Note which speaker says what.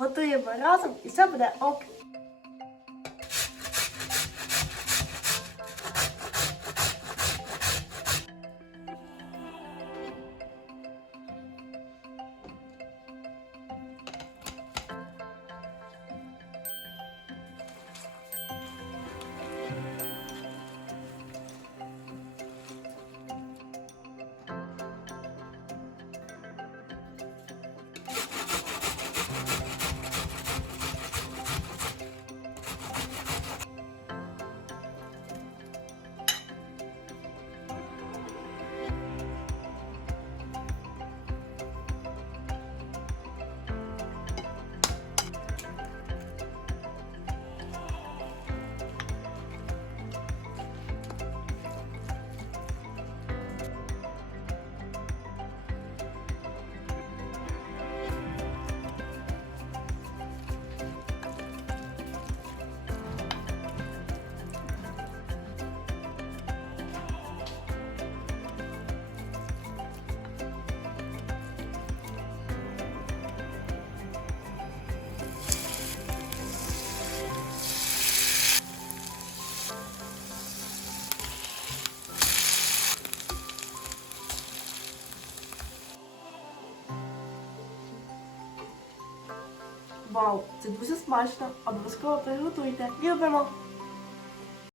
Speaker 1: Готуємо разом і все буде ок. Вау, це дуже смачно. Обов'язково приготуйте. Любимо!